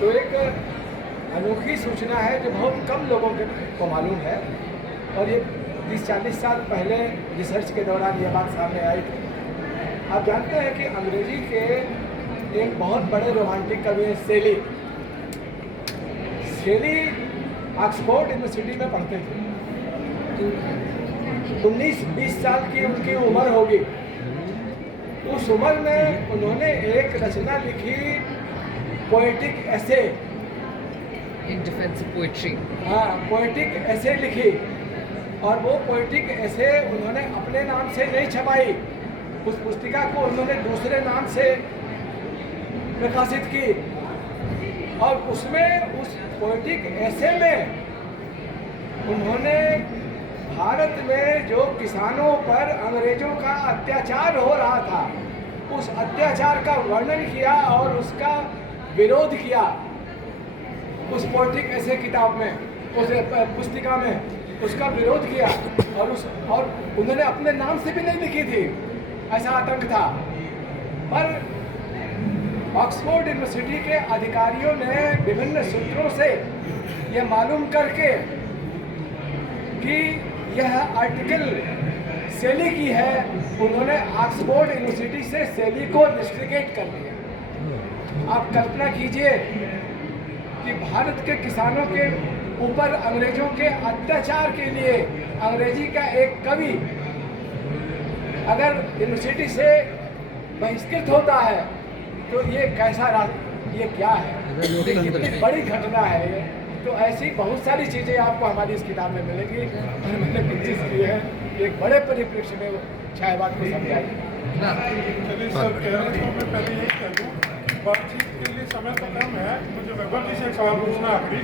तो एक अनोखी सूचना है जो बहुत कम लोगों को मालूम है और ये 30-40 साल पहले रिसर्च के दौरान ये बात सामने आई थी। आप जानते हैं कि अंग्रेजी के एक बहुत बड़े रोमांटिक कवि हैं शेली। शेली ऑक्सफोर्ड यूनिवर्सिटी में पढ़ते थे। 19-20 साल की उनकी उम्र होगी। उस उम्र में उन्होंने एक रचना लिखी, poetic essay. in defense of poetry. हाँ, पोएटिक एसे लिखी और वो पोएटिक एसे उन्होंने अपने नाम से नहीं छपाई। उस पुस्तिका को उन्होंने दूसरे नाम से प्रकाशित की और उसमें उस पोएटिक एसे में उन्होंने भारत में जो किसानों पर अंग्रेजों का अत्याचार हो रहा था उस अत्याचार का वर्णन किया और उसका विरोध किया। उस पोएटिक ऐसे किताब में, उस पुस्तिका में उसका विरोध किया और उन्होंने अपने नाम से भी नहीं लिखी थी, ऐसा आतंक था। पर ऑक्सफोर्ड यूनिवर्सिटी के अधिकारियों ने विभिन्न सूत्रों से यह मालूम करके कि यह आर्टिकल शेली की है, उन्होंने ऑक्सफोर्ड यूनिवर्सिटी से शेली को डिस्ट्रिकेट कर दिया। आप कल्पना कीजिए कि भारत के किसानों के ऊपर अंग्रेजों के अत्याचार के लिए अंग्रेजी का एक कवि अगर यूनिवर्सिटी से बहिष्कृत होता है तो ये कैसा ये क्या है, ये कितनी बड़ी घटना है ये। तो ऐसी बहुत सारी चीज़ें आपको हमारी इस किताब में मिलेंगी और मैंने कोशिश की है एक बड़े परिप्रेक्ष्य में छायावाद को समझाई। चलिए सर, मैं पहले यही कह दूँ, बातचीत के लिए समय तो कम है, मुझे वैभव जी से एक सवाल पूछना है आखिरी।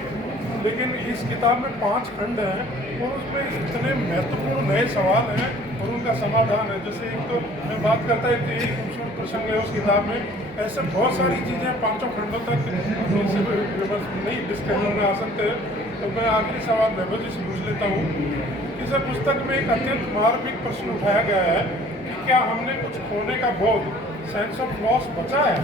लेकिन इस किताब में 5 खंड हैं और उसमें इतने महत्वपूर्ण नए सवाल हैं और उनका समाधान है। जैसे एक तो मैं बात करता है कि एक खूबसूरत प्रसंग है उस किताब में, ऐसे बहुत सारी चीज़ें 5 खंडों तक नहीं डिस्कशन में आ सकते। तो मैं आखिरी सवाल वैभव जी से पूछ लेता हूँ कि सर, पुस्तक में एक अत्यंत मार्मिक प्रश्न उठाया गया है कि क्या हमने कुछ खोने का बोध, सेंस ऑफ लॉस बचा है?